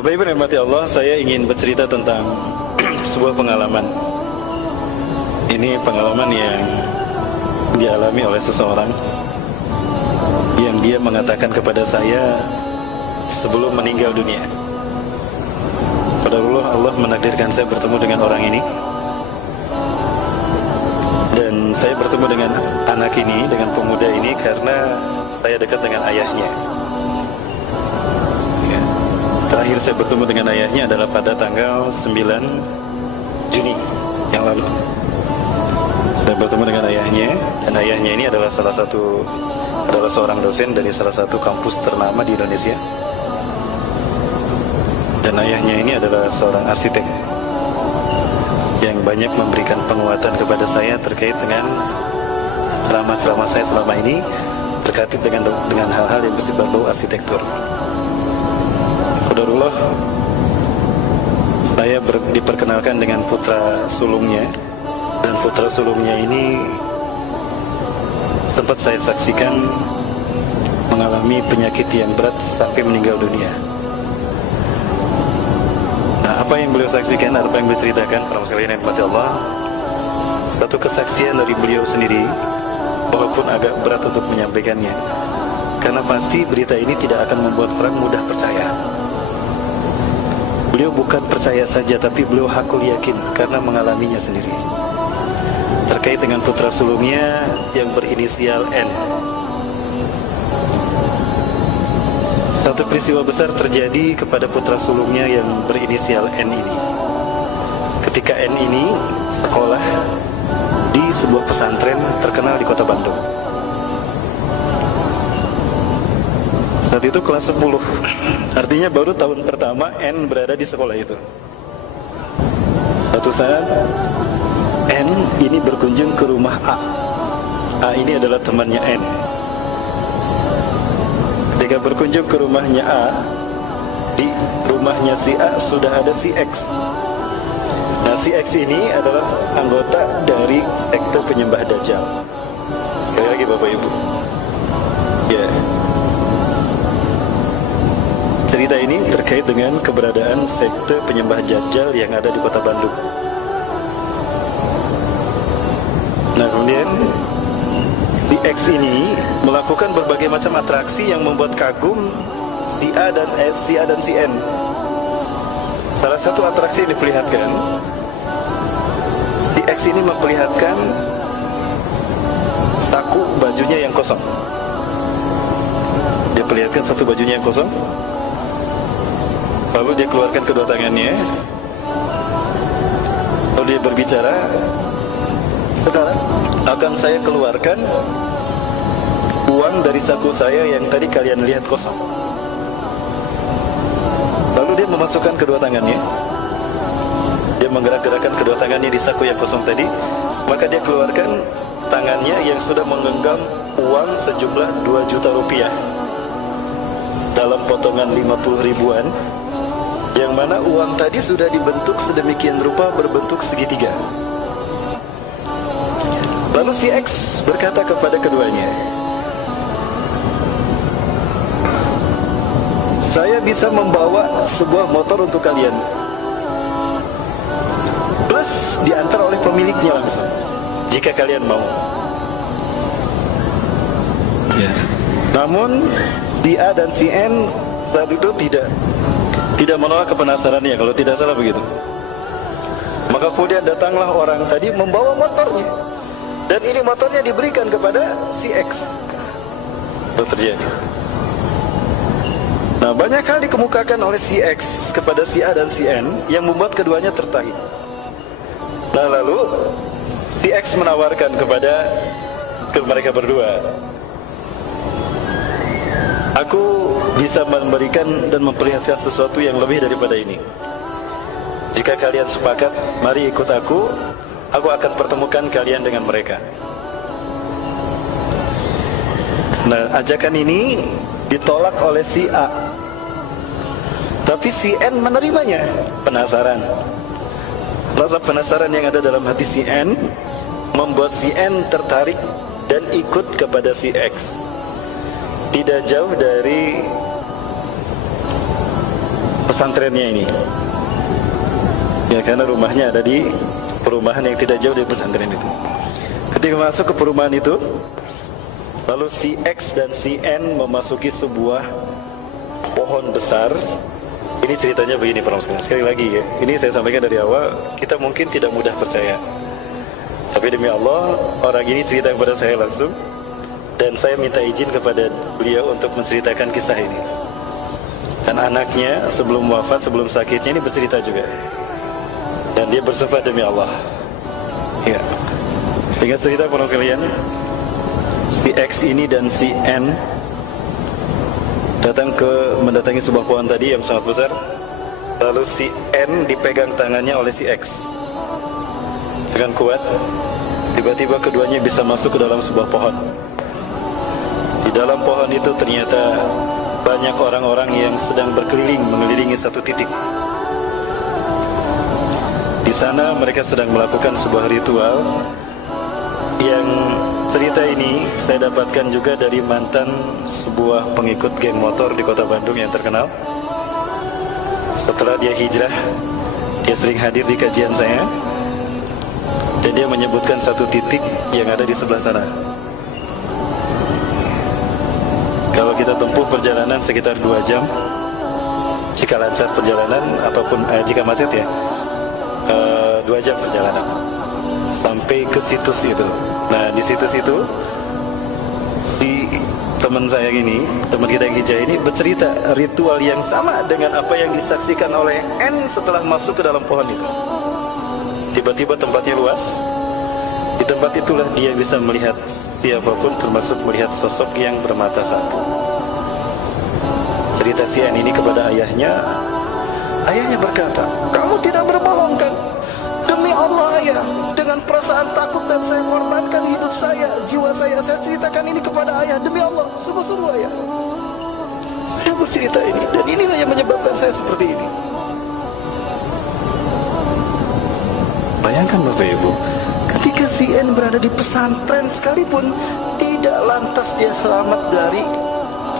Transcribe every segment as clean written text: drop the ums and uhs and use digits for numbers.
Bapak Ibu rahmati Allah, saya ingin bercerita tentang sebuah pengalaman. Ini pengalaman yang dialami oleh seseorang yang dia mengatakan kepada saya sebelum meninggal dunia. Qadarullah, Allah menakdirkan saya bertemu dengan orang ini, dan saya bertemu dengan anak ini, dengan pemuda ini karena saya dekat dengan ayahnya. Terakhir saya bertemu dengan ayahnya adalah pada tanggal 9 Juni yang lalu. Saya bertemu dengan ayahnya, dan ayahnya ini adalah seorang dosen dari salah satu kampus ternama di Indonesia. Dan ayahnya ini adalah seorang arsitek yang banyak memberikan penguatan kepada saya terkait dengan ceramah-ceramah saya selama ini terkait dengan hal-hal yang bersifat bau arsitektur. Qadarullah, saya diperkenalkan dengan putra sulungnya, dan putra sulungnya ini sempat saya saksikan mengalami penyakit yang berat sampai meninggal dunia. Nah, apa yang beliau saksikan, apa yang beliau ceritakan, para sekalian yang dirahmati Allah, satu kesaksian dari beliau sendiri, walaupun agak berat untuk menyampaikannya, karena pasti berita ini tidak akan membuat orang mudah percaya. Beliau bukan percaya saja, tapi beliau hakul yakin karena mengalaminya sendiri. Terkait dengan putra sulungnya yang berinisial N. Satu peristiwa besar terjadi kepada putra sulungnya yang berinisial N ini. Ketika N ini sekolah di sebuah pesantren terkenal di kota Bandung. Saat itu kelas 10, artinya baru tahun pertama N berada di sekolah itu. Suatu saat N ini berkunjung ke rumah A. A ini adalah temannya N. Ketika berkunjung ke rumahnya A, di rumahnya si A sudah ada si X. Nah, si X ini adalah anggota dari sekte penyembah Dajjal. Sekali lagi Bapak Ibu, ya, cerita ini terkait dengan keberadaan sekte penyembah Dajjal yang ada di kota Bandung. Nah, kemudian si X ini melakukan berbagai macam atraksi yang membuat kagum si A dan si N. Salah satu atraksi yang diperlihatkan, si X ini memperlihatkan saku bajunya yang kosong. Dia perlihatkan satu bajunya yang kosong, lalu dia keluarkan kedua tangannya, lalu dia berbicara, "Sekarang akan saya keluarkan uang dari saku saya yang tadi kalian lihat kosong." Lalu dia memasukkan kedua tangannya, dia menggerak-gerakkan kedua tangannya di saku yang kosong tadi, maka dia keluarkan tangannya yang sudah menggenggam uang sejumlah 2 juta rupiah dalam potongan 50 ribuan, yang mana uang tadi sudah dibentuk sedemikian rupa berbentuk segitiga. Lalu si X berkata kepada keduanya, "Saya bisa membawa sebuah motor untuk kalian, plus diantar oleh pemiliknya langsung, jika kalian mau." Ya. Namun si A dan si N saat itu tidak menolak kepenasarannya, kalau tidak salah begitu. Maka kemudian datanglah orang tadi membawa motornya, dan ini motornya diberikan kepada si X. Itu terjadi. Nah, banyak hal dikemukakan oleh si X kepada si A dan si N yang membuat keduanya tertarik. Nah, lalu si X menawarkan kepada mereka berdua, "Aku bisa memberikan dan memperlihatkan sesuatu yang lebih daripada ini. Jika kalian sepakat, mari ikut aku akan pertemukan kalian dengan mereka." Nah, ajakan ini ditolak oleh si A, tapi si N menerimanya. Penasaran. Rasa penasaran yang ada dalam hati si N membuat si N tertarik dan ikut kepada si X. Tidak jauh dari pesantrennya ini. Ya, karena rumahnya ada di perumahan yang tidak jauh dari pesantren itu. Ketika masuk ke perumahan itu, lalu si X dan si N memasuki sebuah pohon besar. Ini ceritanya begini para sekalian. Sekali lagi ya, ini saya sampaikan dari awal, kita mungkin tidak mudah percaya. Tapi demi Allah, orang ini cerita kepada saya langsung, dan saya minta izin kepada beliau untuk menceritakan kisah ini. Dan anaknya sebelum wafat, sebelum sakitnya ini bercerita juga. Dan dia bersumpah demi Allah. Ya. Ingat cerita para sekalian, si X ini dan si N mendatangi sebuah pohon tadi yang sangat besar. Lalu si N dipegang tangannya oleh si X dengan kuat. Tiba-tiba keduanya bisa masuk ke dalam sebuah pohon. Di dalam pohon itu ternyata banyak orang-orang yang sedang berkeliling mengelilingi satu titik. Di sana mereka sedang melakukan sebuah ritual yang cerita ini saya dapatkan juga dari mantan sebuah pengikut geng motor di kota Bandung yang terkenal. Setelah dia hijrah, dia sering hadir di kajian saya, dan dia menyebutkan satu titik yang ada di sebelah sana. Kalau kita tempuh perjalanan sekitar 2 jam, jika lancar perjalanan ataupun jika macet ya, 2 jam perjalanan sampai ke situs itu. Nah, di situs itu si teman saya ini, teman kita yang hijau ini bercerita ritual yang sama dengan apa yang disaksikan oleh N setelah masuk ke dalam pohon itu. Tiba-tiba tempatnya luas. Di tempat itulah dia bisa melihat siapapun, termasuk melihat sosok yang bermata satu. Cerita si N ini kepada ayahnya. Ayahnya berkata, "Kamu tidak berbohong kan? Demi Allah ayah, dengan perasaan takut dan saya korbankan hidup saya, jiwa saya ceritakan ini kepada ayah. Demi Allah, sungguh-sungguh ayah, saya bercerita ini, dan inilah yang menyebabkan saya seperti ini." Bayangkan Bapak Ibu, ketika si N berada di pesantren sekalipun, tidak lantas dia selamat dari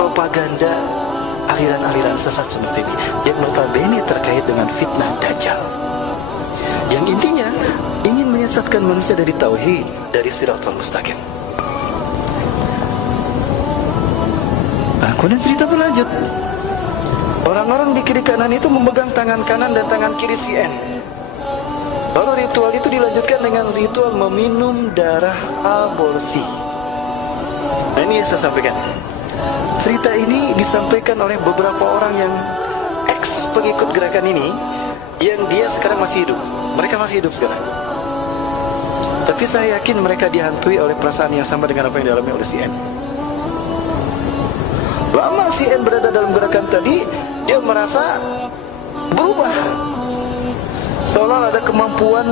propaganda aliran-aliran sesat seperti ini, yang notabene terkait dengan fitnah Dajjal, yang intinya ingin menyesatkan manusia dari tauhid, dari siratal mustaqim. Nah, kemudian cerita berlanjut. Orang-orang di kiri kanan itu memegang tangan kanan dan tangan kiri si N. Lalu ritual itu dilanjutkan dengan ritual meminum darah aborsi. Nah, ini yang saya sampaikan. Cerita ini disampaikan oleh beberapa orang yang ex pengikut gerakan ini, yang dia sekarang masih hidup. Mereka masih hidup sekarang. Tapi saya yakin mereka dihantui oleh perasaan yang sama dengan apa yang dialami oleh si N. Lama si N berada dalam gerakan tadi, dia merasa berubah, seolah ada kemampuan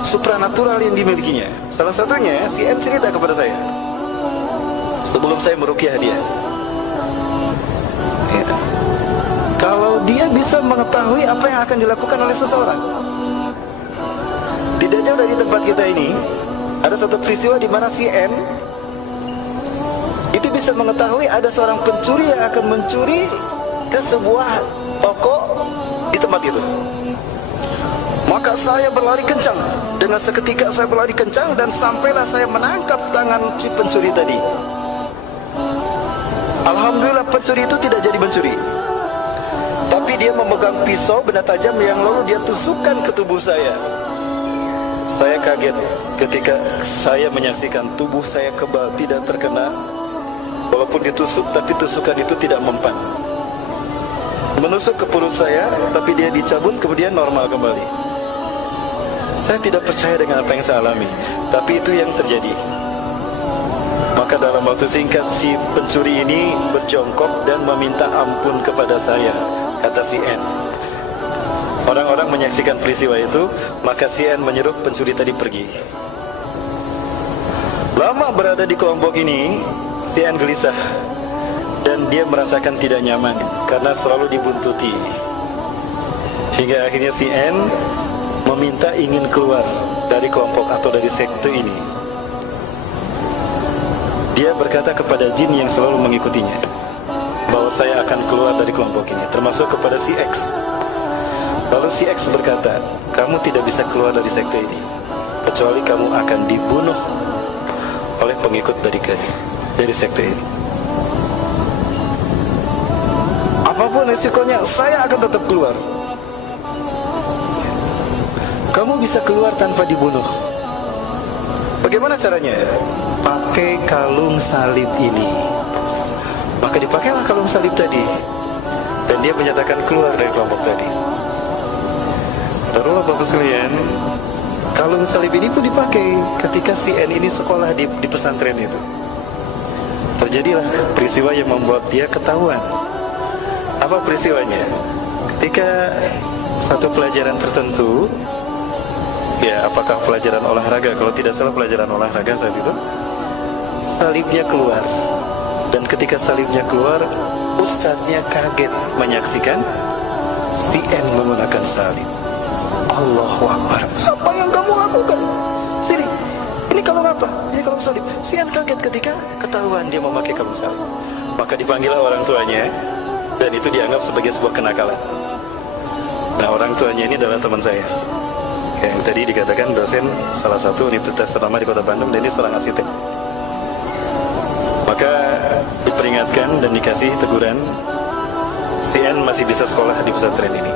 supranatural yang dimilikinya. Salah satunya si N cerita kepada saya sebelum saya meruqyah dia. Ya. Kalau dia bisa mengetahui apa yang akan dilakukan oleh seseorang. Tidak jauh dari tempat kita ini ada satu peristiwa di mana si N itu bisa mengetahui ada seorang pencuri yang akan mencuri ke sebuah toko di tempat itu. Maka saya berlari kencang. Dengan seketika saya berlari kencang dan sampailah saya menangkap tangan si pencuri tadi. Alhamdulillah pencuri itu tidak jadi mencuri, tapi dia memegang pisau benda tajam yang lalu dia tusukkan ke tubuh saya. Saya kaget ketika saya menyaksikan tubuh saya kebal, tidak terkena. Walaupun ditusuk, tapi tusukan itu tidak mempan. Menusuk ke perut saya, tapi dia dicabut, kemudian normal kembali. Saya tidak percaya dengan apa yang saya alami, tapi itu yang terjadi. Maka dalam waktu singkat si pencuri ini berjongkok dan meminta ampun kepada saya, kata si N. Orang-orang menyaksikan peristiwa itu, maka si N menyuruh pencuri tadi pergi. Lama berada di kelompok ini, si N gelisah dan dia merasakan tidak nyaman karena selalu dibuntuti. Hingga akhirnya si N meminta ingin keluar dari kelompok atau dari sekte ini. Dia berkata kepada jin yang selalu mengikutinya, bahwa saya akan keluar dari kelompok ini, termasuk kepada si X. Lalu si X berkata, kamu tidak bisa keluar dari sekte ini kecuali kamu akan dibunuh oleh pengikut dari sekte ini. Apapun resikonya, saya akan tetap keluar. Kamu bisa keluar tanpa dibunuh. Bagaimana caranya? Pakai kalung salib ini. Maka dipakailah kalung salib tadi, dan dia menyatakan keluar dari kelompok tadi. Lalu Bapak sekalian, kalung salib ini pun dipakai ketika si N ini sekolah di pesantren itu. Terjadilah peristiwa yang membuat dia ketahuan. Apa peristiwanya? Ketika satu pelajaran tertentu, ya apakah pelajaran olahraga, kalau tidak salah pelajaran olahraga saat itu, salibnya keluar. Dan ketika salibnya keluar, ustadznya kaget menyaksikan si N menggunakan salib. Allahu Akbar. Apa yang kamu lakukan? Sini, ini kalung apa? Ini kalung salib. Si N kaget ketika ketahuan dia memakai kalung salib. Maka dipanggillah orang tuanya, dan itu dianggap sebagai sebuah kenakalan. Nah, orang tuanya ini adalah teman saya, yang tadi dikatakan dosen salah satu universitas ternama di Kota Bandung, dan ini seorang arsitek. Maka diperingatkan dan dikasih teguran, si N masih bisa sekolah di pesantren ini.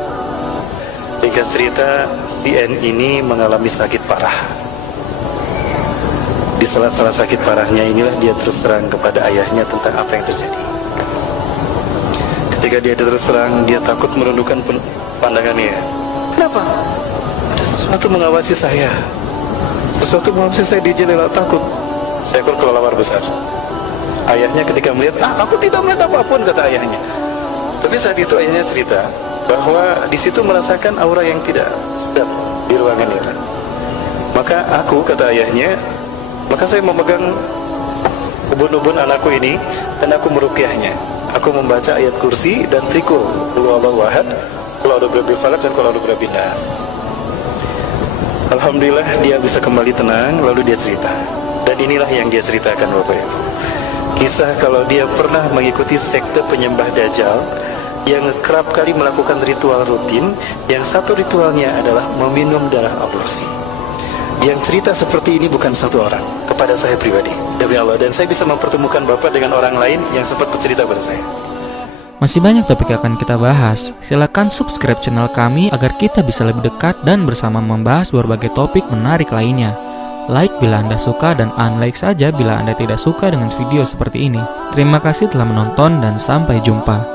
Ringkas cerita, si N ini mengalami sakit parah. Di sela-sela sakit parahnya inilah dia terus terang kepada ayahnya tentang apa yang terjadi. Ketika dia terus terang, dia takut merundukkan pandangannya. Kenapa? Ada sesuatu mengawasi saya. Sesuatu mengawasi saya di jendela, takut. Seekor kelelawar besar. Ayahnya ketika melihat, aku tidak melihat apapun, kata ayahnya. Tapi saat itu ayahnya cerita bahwa di situ merasakan aura yang tidak sedap di ruangan itu. Maka aku, kata ayahnya, maka saya memegang ubun-ubun anakku ini dan aku meruqyahnya. Aku membaca ayat kursi dan trikul, qul huwallahu ahad, qul a'udzu birabbil falaq, dan qul a'udzu birabbin nas. Alhamdulillah dia bisa kembali tenang. Lalu dia cerita, dan inilah yang dia ceritakan Bapak Ibu. Kisah kalau dia pernah mengikuti sekte penyembah Dajjal yang kerap kali melakukan ritual rutin, yang satu ritualnya adalah meminum darah aborsi. Yang cerita seperti ini bukan satu orang, kepada saya pribadi, demi Allah, dan saya bisa mempertemukan Bapak dengan orang lain yang sempat bercerita pada saya. Masih banyak topik yang akan kita bahas. Silakan subscribe channel kami agar kita bisa lebih dekat dan bersama membahas berbagai topik menarik lainnya. Like bila Anda suka dan unlike saja bila Anda tidak suka dengan video seperti ini. Terima kasih telah menonton dan sampai jumpa.